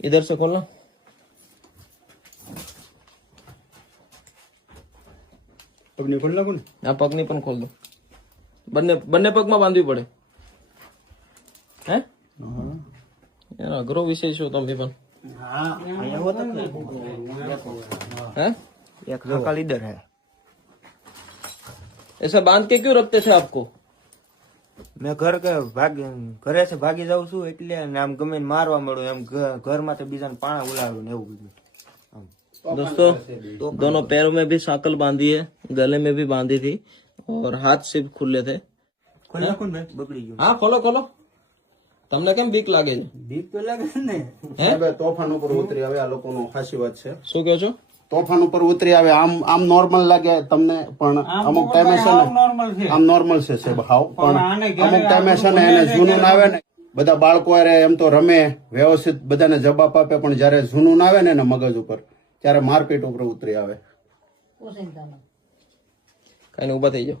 इधर से खोलना પગની ખોલ નાખો ને આ પગની પણ ખોલ દો બંને પગમાં બાંધવી પડે હે यार अग्रो विषय छो તમે પણ हैं एक का लीडर है। ऐसा बांध के क्यों रखते थे आपको मैं घरे से भागी जाऊं છું એટલે આમ ગમે મારવા મળું એમ ઘરમાં તો બીજાને પાણા ઉલાડું ને એવું બધું। दोस्तों दोनों पैरों में भी सांकल बांधी है गले में भी बांधी थी और हाथ सिर्फ खुले थे ખોલી નાખો ને ભાઈ બગડી ગયું। हाँ खोलो खोलो તમને કેમ બીક લાગે છે બીક તો લાગે છે ને। હવે તોફાન ઉપર ઉતરી આવે આ લોકોનો ખાસી વાત છે શું કહો છો તોફાન ઉપર ઉતરી આવે આમ નોર્મલ લાગે તમને પણ અમુક ટાઈમે છે ને આમ નોર્મલ છે સાહેબ હાવ પણ અમુક ટાઈમે છે ને એને જૂનું આવે ને બધા બાળકો હારે એમ તો રમે વ્યવસ્થિત બધાને જવાબ આપે પણ જયારે જૂનું આવે ને એના મગજ ઉપર ત્યારે મારપીટ ઉપર ઉતરી આવે કઈ ઉભા થઈ જાઓ